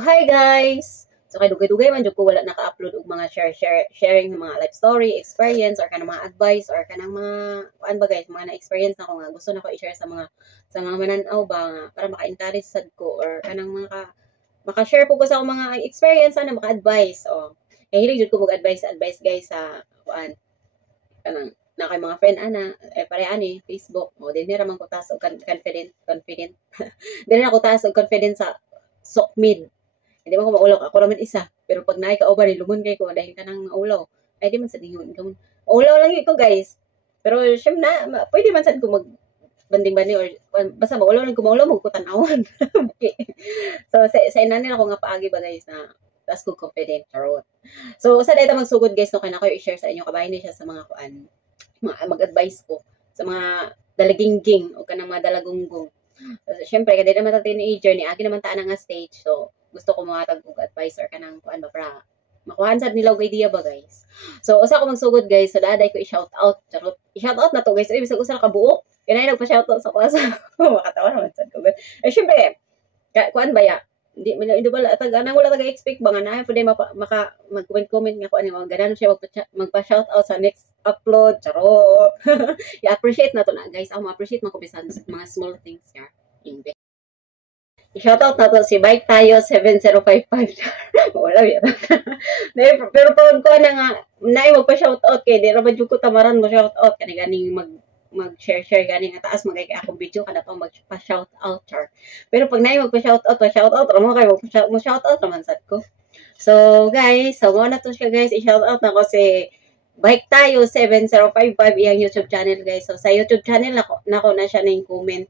Hi guys! So kay dugay-dugay man jud ko wala naka-upload og mga sharing ng mga life story, experience or kanang mga advice or kanang mga kuan ba guys, mga na-experience na ko nga gusto na ko i-share sa mga manan-aw ba nga para maka-encourage sad ko or kanang maka-share po ko sa akong mga experience ana maka-advice o. Kay hilig jud ko mag advice guys sa kuan kanang na kay mga friend ana pare ani Facebook mo dinhi ra man ko taas og confident dinhi ra ko taas og confident sa sokmid. Hindi mo ko maulaw, ako naman isa. Pero pag naay ka over, lumun kay ko, dahil ka nang maulaw. Ay, di man sa dingon. Maulaw lang yun ko, guys. Pero, siyem na, pwede man sa ko banding-banding or basta maulaw lang ko, maulaw mo ko tanawan. Okay. So, sa inanin ako nga paagi ba, guys, na taas ko confident. Charot. So, sa dito magsugod, guys, no, kaya na kayo i-share sa inyo, kabahin niya siya sa mga kuan, mag-advise ko sa mga dalagingging o kanang mga dalagunggong. So, syempre, kada naman ta teenager ni agi naman ta nga stage. So, gusto ko mga tag advisor kanang kuan ba para makuhaan sad nila og idea ba guys. So usa ko magsugod guys, so daday ko i-shout out. Charot. I-shout out na to guys. Ay bisag usa ka buo. Kinay nagpa-shout out sa kuasa. Makatawa naman sad ko. Eh syempre, kuan ba ya? Hindi ba tag anang wala taga-expect ba nga na pwede maka mag-comment nga kuan mo ganan siya magpa-shout out sa next upload. Charot. I-appreciate na to na guys. Ako ma-appreciate man ko bisan mga small things ya. Shoutout na to si Bike Tayo 7055. Wala yan. Pero pag ko na nga, naay magpa-shoutout kay di ra ba jud ko tamaran mo shoutout kani ganing mag-share gani nga taas magay akong video kada pa magpa-shoutout char. Pero pag naay magpa-shoutout ra mo kay mo-shoutout naman sad ko. So guys, so mo na to siya guys, i-shoutout na ko si Bike Tayo 7055 iyang YouTube channel guys. So sa YouTube channel nako na siya ning comment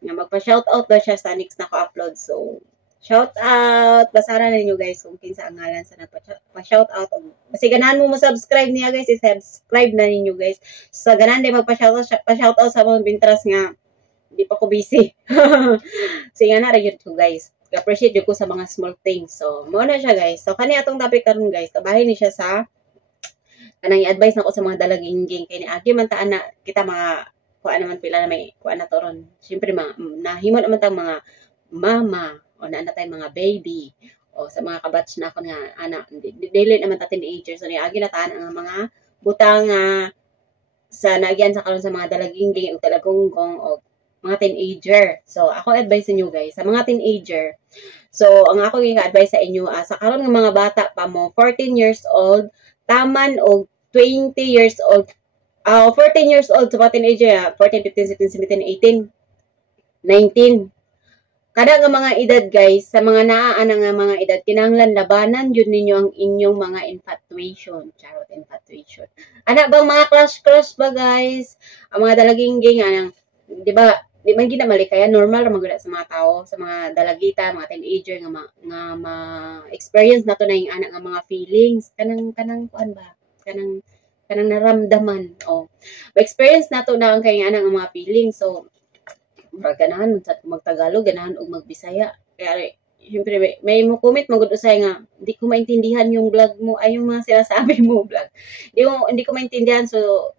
nga magpa-shoutout daw siya sa next na ko-upload. So, shoutout! Basara na ninyo guys kung kinsa ang ngalan sa nagpa-shoutout. Kasi ganahan mo mo-subscribe niya guys, i-subscribe na ninyo guys. So, ganahan din magpa-shoutout sa mga bintras nga hindi pa ko busy. So, nga na rin ko guys. Appreciate ko sa mga small things. So, muna siya guys. So, kani atong topic karon guys. Kabahin ni siya sa kanang i-advise na ko sa mga dalagingging. Kaya ni Agi man taan na kita mga kuan naman pila na may kuan na toron. Siyempre nahimo naman tang mga mama o na tay mga baby o sa mga kabatch na ako nga ana dili naman ta teenager so niagi na taan ang mga butang sa nagyan sa karon sa mga dalagingging o dalagunggong o mga teenager. So ako advice sa inyo guys sa mga teenager. So ang ako nga advice sa inyo sa karon nga mga bata pa mo 14 years old taman og 20 years old 14 years old sa mga teenager, 14, 15, 16, 17, 18, 19. Kada nga mga edad guys, sa mga naaana nga mga edad, kinahanglan labanan yun ninyo ang inyong mga infatuation. Charot, infatuation. Ana bang mga crush ba guys? Ang mga dalagingging, di ba, di man ginamali kaya normal ra magula sa mga tao, sa mga dalagita, mga teenager nga experience na to na yung anak nga mga feelings. Kanang kuan ba? Kanang naramdaman. Ma-experience na to na ang kaya ng mga feelings. So, ganahan magtagalog, ganahan og magbisaya. Kaya, siyempre, may mo comment magud usay nga, hindi ko maintindihan yung vlog mo, ay yung mga sinasabi mo vlog. Hindi ko maintindihan, so,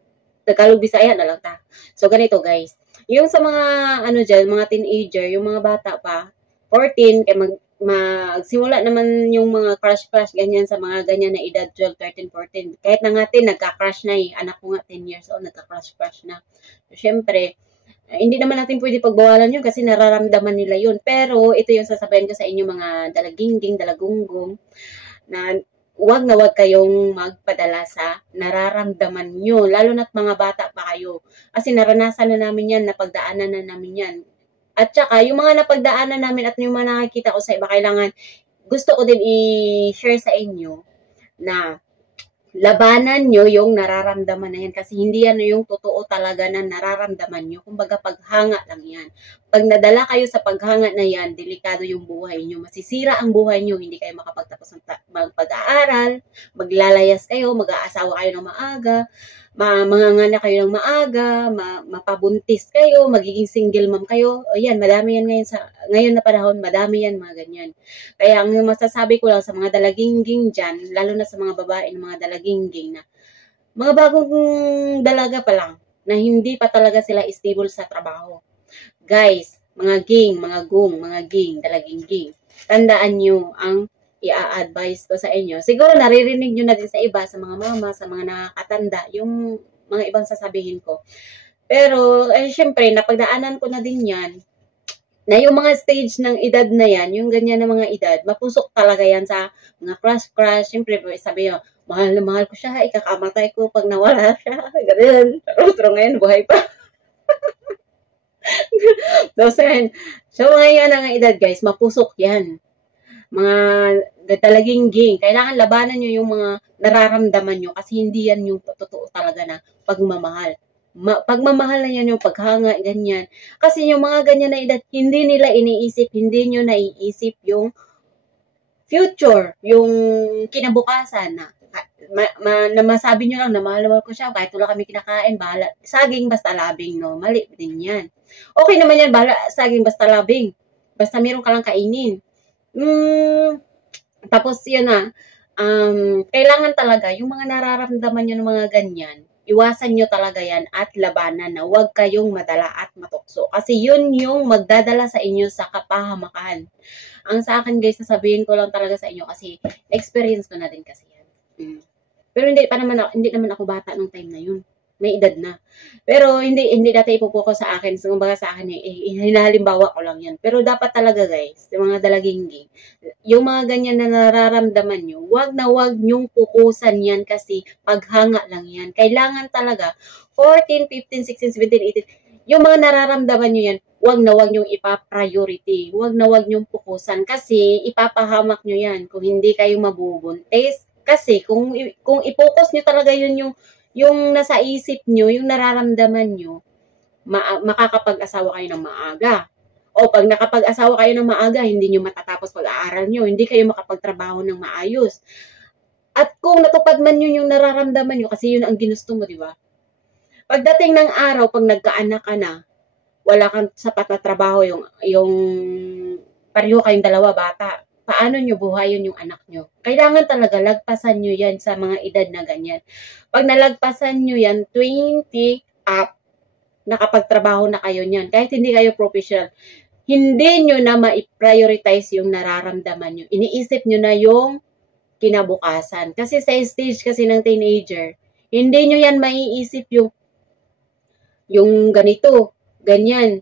Tagalog, Bisaya na lang ta. So, ganito guys. Yung sa mga, dyan, mga teenager, yung mga bata pa, 14, kaya magsimula naman yung mga crush ganyan sa mga ganyan na edad 12, 13, 14. Kahit na natin nagka-crush na anak ko nga 10 years old nagka-crush na. So, syempre, hindi naman natin pwede pagbawalan yun kasi nararamdaman nila yun. Pero ito yung sasabihin ko sa inyo mga dalagingging, dalagunggong na wag kayong magpadala sa nararamdaman nyo. Lalo na't mga bata pa kayo. Kasi naranasan na namin yan, napagdaanan na namin yan. At saka, yung mga napagdaanan namin at yung mga nakikita ko sa iba, kailangan, gusto ko din i-share sa inyo na labanan nyo yung nararamdaman na yan kasi hindi yan yung totoo talaga na nararamdaman nyo. Kumbaga, paghanga lang yan. Pag nadala kayo sa paghanga na yan, delikado yung buhay nyo. Masisira ang buhay nyo. Hindi kayo makapagtapos ng pag-aaral, maglalayas kayo, mag-aasawa kayo ng maaga, manganganak kayo ng maaga, mapabuntis kayo, magiging single mom kayo. O yan, madami yan ngayon na panahon, madami yan, mga ganyan. Kaya ang masasabi ko lang sa mga dalagingging dyan, lalo na sa mga babae ng mga dalagingging na mga bagong dalaga pa lang, na hindi pa talaga sila stable sa trabaho. Guys, mga ging, dalagingging, tandaan nyo ang i-advise ko sa inyo. Siguro naririnig nyo na din sa iba, sa mga mama, sa mga nakakatanda, yung mga ibang sasabihin ko. Pero, syempre, napagdaanan ko na din yan, na yung mga stage ng edad na yan, yung ganyan na mga edad, mapusok talaga yan sa mga crush. Syempre, sabi nyo, mahal na mahal ko siya, ikakamatay ko pag nawala siya. Ganyan. Pero ngayon, buhay pa. So, mga yan ang edad, guys, mapusok yan. Mga talaging ging. Kailangan labanan nyo yung mga nararamdaman nyo kasi hindi yan yung totoo talaga na pagmamahal. Pagmamahal na yan yung paghanga, ganyan. Kasi yung mga ganyan na edad, hindi nila iniisip, hindi nyo naiisip yung future, yung kinabukasan na masabi nyo lang na mahal ko siya, kahit wala kami kinakain, bahala. Saging basta labing, no? Mali din yan. Okay naman yan, bahala, saging basta labing. Basta meron ka lang kainin. Tapos yun na, kailangan talaga, yung mga nararamdaman nyo ng mga ganyan, iwasan nyo talaga yan at labanan na huwag kayong madala at matukso. Kasi yun yung magdadala sa inyo sa kapahamakan. Ang sa akin guys, sasabihin ko lang talaga sa inyo kasi experience ko na din kasi yan. Pero hindi naman ako bata nung time na yun. May edad na. Pero hindi dati ipupuko sa akin. So, kumbaga sa akin, hinahalimbawa ko lang yan. Pero dapat talaga guys, yung mga dalaging yung mga ganyan na nararamdaman nyo, wag nyong pukusan yan kasi paghanga lang yan. Kailangan talaga, 14, 15, 16, 17, 18, yung mga nararamdaman nyo yan, wag nyong ipa-priority. Wag nyong pukusan kasi ipapahamak nyo yan kung hindi kayo mabubuntis. Kasi kung i-focus nyo talaga yun yung nasa isip nyo, yung nararamdaman nyo, makakapag-asawa kayo ng maaga. O pag nakapag-asawa kayo ng maaga, hindi nyo matatapos pag-aaral nyo, hindi kayo makapagtrabaho ng maayos. At kung natupad man yun yung nararamdaman nyo, kasi yun ang ginusto mo, di ba? Pagdating ng araw, pag nagkaanak ka na, wala kang sapat na trabaho, yung pareho kayong dalawa bata, paano nyo buhayin yung anak nyo? Kailangan talaga lagpasan nyo yan sa mga edad na ganyan. Pag nalagpasan nyo yan, 20 up, nakapagtrabaho na kayo niyan. Kahit hindi kayo professional, hindi nyo na ma-prioritize yung nararamdaman nyo. Iniisip nyo na yung kinabukasan. Kasi sa stage kasi ng teenager, hindi nyo yan maiisip yung ganito, ganyan.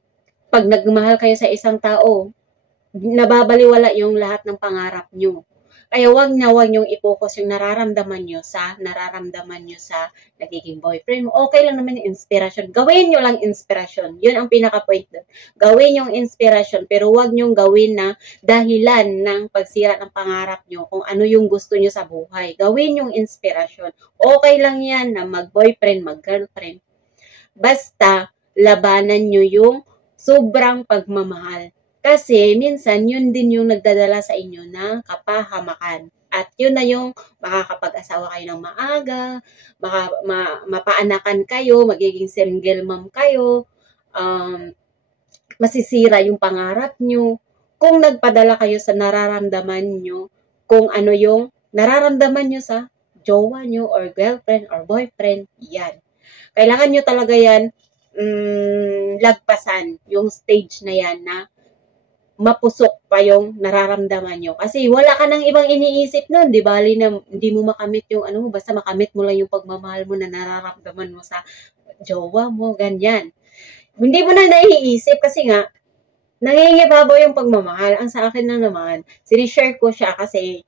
Pag nagmahal kayo sa isang tao, nababaliwala yung lahat ng pangarap nyo. Kaya wag nyong i-focus yung nararamdaman nyo sa nagiging boyfriend mo. Okay lang naman yung inspirasyon. Gawin nyo lang inspirasyon. Yun ang pinaka-point doon. Gawin yung inspirasyon, pero wag nyong gawin na dahilan ng pagsira ng pangarap nyo kung ano yung gusto nyo sa buhay. Gawin yung inspirasyon. Okay lang yan na mag-boyfriend, mag-girlfriend. Basta, labanan nyo yung sobrang pagmamahal. Kasi minsan yun din yung nagdadala sa inyo ng kapahamakan. At yun na yung makakapag-asawa kayo ng maaga, mapaanakan kayo, magiging single mom kayo, masisira yung pangarap nyo. Kung nagpadala kayo sa nararamdaman nyo, kung ano yung nararamdaman nyo sa jowa nyo or girlfriend or boyfriend, yan. Kailangan nyo talaga yan lagpasan yung stage na yan na mapusok pa yung nararamdaman nyo. Kasi wala ka nang ibang iniisip nun, di ba? Hindi mo makamit yung ano mo, basta makamit mo lang yung pagmamahal mo na nararamdaman mo sa jowa mo, ganyan. Hindi mo na naiisip kasi nga, nangingibabaw yung pagmamahal. Ang sa akin lang naman, sinishare ko siya kasi,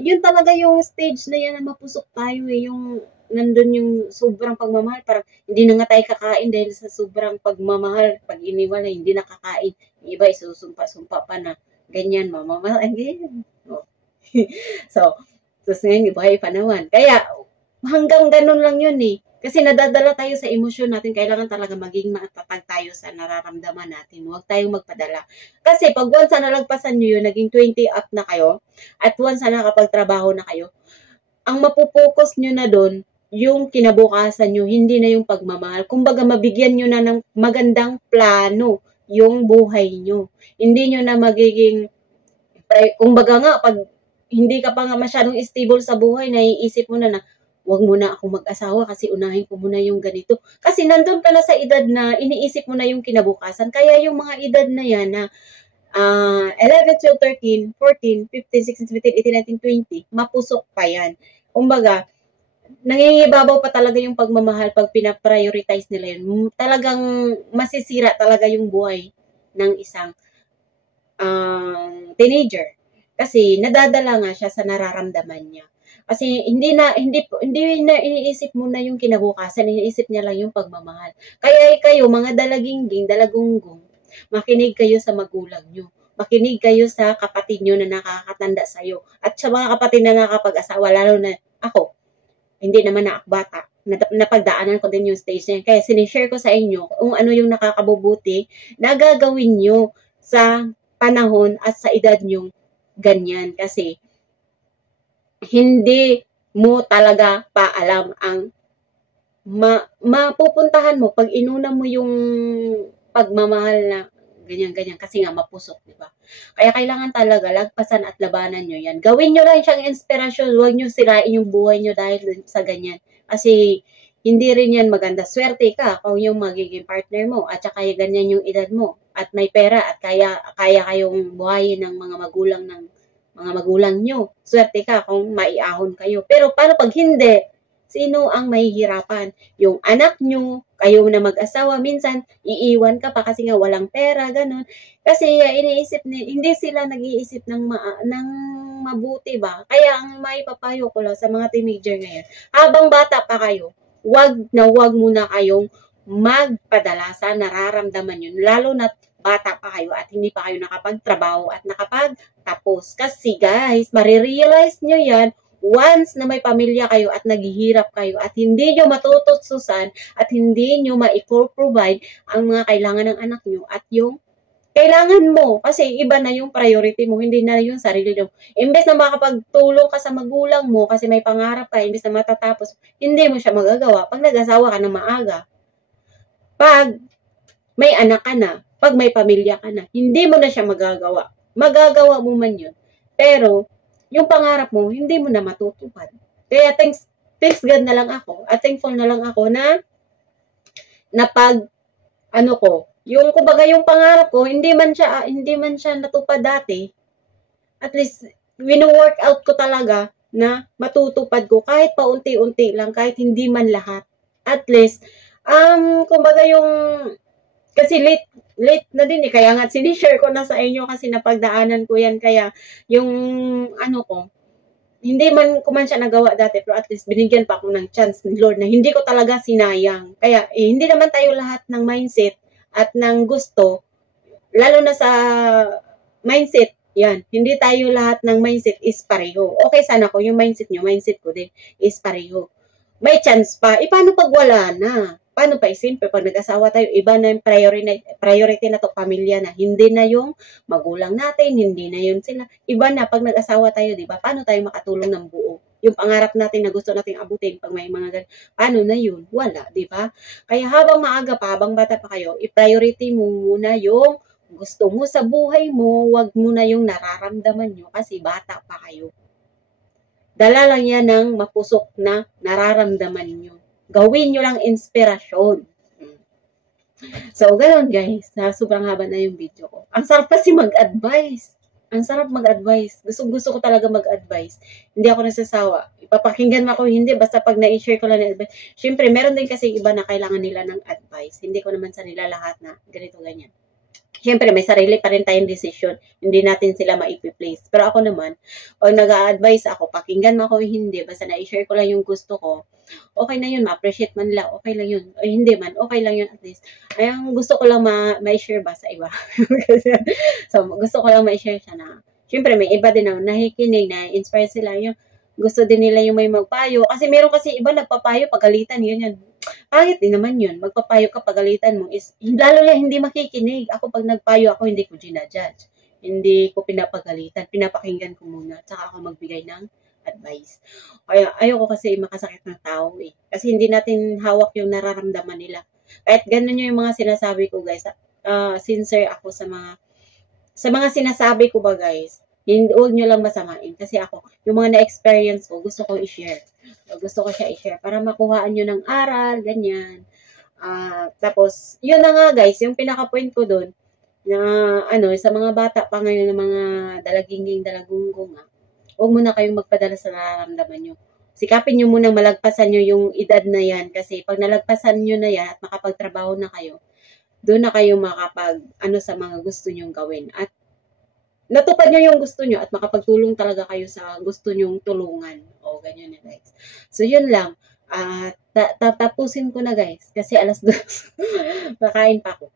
yun talaga yung stage na yan na mapusok tayo eh, yung nandun yung sobrang pagmamahal, parang hindi na nga tayo kakain dahil sa sobrang pagmamahal, pag iniwala, hindi na kakain. Yung iba, isusumpa-sumpa pa na, ganyan, mamamahal, ganyan. Oh. So, ngayon, buhay pa naman. Kaya, hanggang ganun lang yun eh. Kasi nadadala tayo sa emosyon natin, kailangan talaga maging matatag tayo sa nararamdaman natin. Huwag tayong magpadala. Kasi pag once na nalagpasan nyo yun, naging 20 up na kayo, at once na nakapagtrabaho na kayo, ang mapupokus nyo na doon, yung kinabukasan nyo, hindi na yung pagmamahal. Kumbaga, mabigyan nyo na ng magandang plano yung buhay nyo. Hindi nyo na magiging, kumbaga nga, pag hindi ka pa nga masyadong stable sa buhay, naiisip mo na wag muna ako mag-asawa kasi unahin ko muna yung ganito. Kasi nandun ka na sa edad na iniisip mo na yung kinabukasan. Kaya yung mga edad na yan na 11, 12, 13, 14, 15, 16, 17, 18, 19, 20, mapusok pa yan. Kumbaga, nangingibabaw pa talaga yung pagmamahal pag pinaprioritize nila yun. Talagang masisira talaga yung buhay ng isang teenager. Kasi nadadala nga siya sa nararamdaman niya. Kasi hindi na iniisip mo na yung kinabukasan, iniisip niya lang yung pagmamahal. Kaya kayo mga dalagunggong, makinig kayo sa magulang nyo. Makinig kayo sa kapatid nyo na nakakatanda sa'yo. At sa mga kapatid na nakapag-asawa, lalo na ako, hindi naman na ako bata. Napagdaanan ko din yung stage na yun. Kaya sinishare ko sa inyo kung ano yung nakakabubuti na gagawin nyo sa panahon at sa edad nyo ganyan. Kasi hindi mo talaga pa alam ang mapupuntahan mo pag inuna mo yung pagmamahal na ganyan-ganyan kasi nga mapusok, di ba? Kaya kailangan talaga lagpasan at labanan nyo yan. Gawin nyo lang siyang inspirasyon, huwag nyo sirain yung buhay nyo dahil sa ganyan. Kasi hindi rin yan maganda. Swerte ka kung yung magiging partner mo at saka ganyan yung edad mo at may pera at kaya kayong buhayin ng mga magulang nyo. Swerte ka kung maiahon kayo. Pero paano pag hindi? Sino ang mahihirapan? Yung anak nyo, kayo na mag-asawa, minsan iiwan ka pa kasi nga walang pera, ganun. Kasi hindi sila nag-iisip ng mabuti ba? Kaya ang maipapayo ko lang sa mga teenager ngayon, habang bata pa kayo, wag muna kayong magpadala sa nararamdaman yun. Lalo na bata pa kayo at hindi pa kayo nakapagtrabaho at nakapagtapos. Kasi guys, marirealize nyo yan once na may pamilya kayo at naghihirap kayo at hindi nyo matututsusan at hindi nyo ma-provide ang mga kailangan ng anak nyo at yung kailangan mo. Kasi iba na yung priority mo, hindi na yung sarili mo. Imbes na makapagtulong ka sa magulang mo kasi may pangarap ka, imbes na matatapos, hindi mo siya magagawa pag nag-asawa ka na maaga. Pag may anak ka na, pag may pamilya ka na, hindi mo na siya magagawa. Magagawa mo man yun. Pero, yung pangarap mo, hindi mo na matutupad. Kaya thanks God na lang ako, at thankful na lang ako na yung kumbaga yung pangarap ko, hindi man siya natupad dati. At least, wino-work out ko talaga na matutupad ko kahit paunti-unti lang, kahit hindi man lahat. At least, kumbaga yung kasi late na din kaya nga sinishare ko na sa inyo kasi napagdaanan ko yan, kaya yung hindi man ko man siya nagawa dati, pero at least binigyan pa ako ng chance ni Lord na hindi ko talaga sinayang. Kaya hindi naman tayo lahat ng mindset at ng gusto, lalo na sa mindset, yan, hindi tayo lahat ng mindset is pareho. Okay sana ko yung mindset nyo, mindset ko din is pareho. May chance pa. Paano pag wala na? Paano pa? Simple, pag nag-asawa tayo, iba na yung priority na to, pamilya na. Hindi na yung magulang natin, hindi na yun sila. Iba na pag nag-asawa tayo, di ba? Paano tayo makatulong ng buo? Yung pangarap natin na gusto nating abutin pag may mga ganun. Paano na yun? Wala, di ba? Kaya habang maaga pa, habang bata pa kayo, i-priority mo muna yung gusto mo sa buhay mo, wag mo na yung nararamdaman nyo kasi bata pa kayo. Dala lang yan ng mapusok na nararamdaman nyo. Gawin nyo lang inspirasyon. So, ganoon guys. Sobrang haba na yung video ko. Ang sarap kasi mag-advise. Ang sarap mag-advise. Gusto ko talaga mag-advise. Hindi ako nasasawa. Ipapakinggan mo ako, hindi. Basta pag na-share ko lang ng advice. Siyempre, meron din kasi iba na kailangan nila ng advice. Hindi ko naman sa nila lahat na ganito, ganyan. Siyempre, may sarili pa rin tayong decision. Hindi natin sila maipi-place. Pero ako naman, pag nag-a-advise ako, pakinggan mo ako hindi, basta na-share ko lang yung gusto ko, okay na yun, ma-appreciate man nila, okay lang yun. Ay, hindi man, okay lang yun at least. Ay, ang gusto ko lang ma-share ba sa iba? So, gusto ko lang ma-share siya na, siyempre, may iba din na nakikinig, na-inspire sila, yung gusto din nila yung may magpayo. Kasi meron kasi iba nagpapayo, pagalitan, yun. Pangit din naman yun. Magpapayo ka, pagalitan mo is, lalo na hindi makikinig. Ako pag nagpayo ako, hindi ko ginajudge. Hindi ko pinapagalitan. Pinapakinggan ko muna. Tsaka ako magbigay ng advice. Kaya ayoko kasi makasakit ng tao eh. Kasi hindi natin hawak yung nararamdaman nila. Kahit ganun yung mga sinasabi ko guys. Sincere ako sa mga sinasabi ko ba guys. Huwag nyo lang masamain. Kasi ako, yung mga na-experience ko, gusto ko i-share. Gusto ko siya i-share para makuhaan nyo ng aral, ganyan. Tapos, yun na nga guys, yung pinaka-point ko dun, na ano, sa mga bata pa ngayon, ng mga dalaginging, dalagunggong, huwag muna kayong magpadala sa nararamdaman nyo. Sikapin nyo muna malagpasan nyo yung edad na yan kasi pag nalagpasan nyo na yan at makapagtrabaho na kayo, doon na kayo makapag ano sa mga gusto nyong gawin. At natupad nyo yung gusto nyo at makapagtulong talaga kayo sa gusto nyong tulungan. O, ganyan na guys. So, yun lang. Tapusin ko na guys kasi alas 2. Kakain pa ako.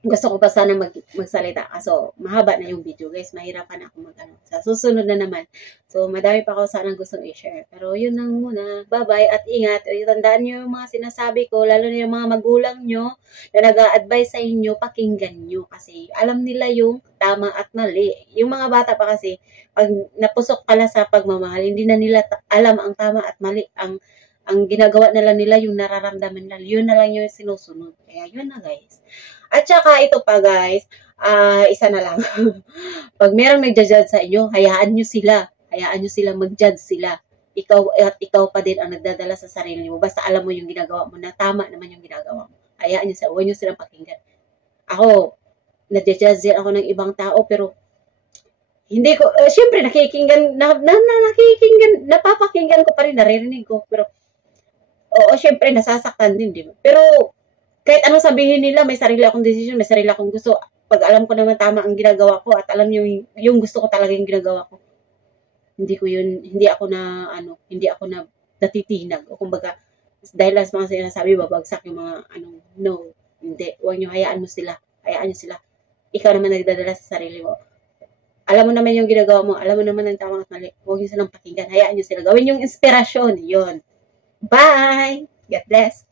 Gusto ko pa sana magsalita. Kaso, mahaba na yung video, guys. Mahirapan ako sa susunod na naman. So, madami pa ako sana gustong i-share. Pero, yun lang muna. Bye-bye at ingat. Tandaan nyo yung mga sinasabi ko, lalo na yung mga magulang nyo na nag-a-advise sa inyo, pakinggan nyo. Kasi, alam nila yung tama at mali. Yung mga bata pa kasi, pag napusok pala sa pagmamahal, hindi na nila alam ang tama at mali. Ang ginagawa na lang nila, yung nararamdaman nila, yun na lang yung sinusunod. Kaya, yun na guys. At saka ito pa guys, isa na lang. Pag merong nagja-judge sa inyo, hayaan nyo sila. Hayaan nyo sila mag-judge sila. Ikaw pa din ang nagdadala sa sarili mo. Basta alam mo yung ginagawa mo na tama naman yung ginagawa mo. Hayaan nyo sila. Huwag nyo silang pakinggan. Ako, nagja-judge din ako ng ibang tao pero hindi ko, syempre nakikinggan, napapakinggan ko pa rin, naririnig ko. Pero, oo, syempre nasasaktan din, di ba? Pero, kahit anong sabihin nila, may sarili akong desisyon, may sarili akong gusto. Pag alam ko naman tama ang ginagawa ko at alam niyo yung gusto ko talaga yung ginagawa ko. Hindi ako na natitinag. O kumbaga, dahil sa mga sinasabi, babagsak yung mga, no, hindi. Huwag niyo, hayaan niyo sila. Ikaw naman nagdadala sa sarili mo. Alam mo naman yung ginagawa mo, alam mo naman ang tama at mali. Huwag niyo silang pakinggan, hayaan niyo sila. Gawin yung inspirasyon, yun. Bye! God bless!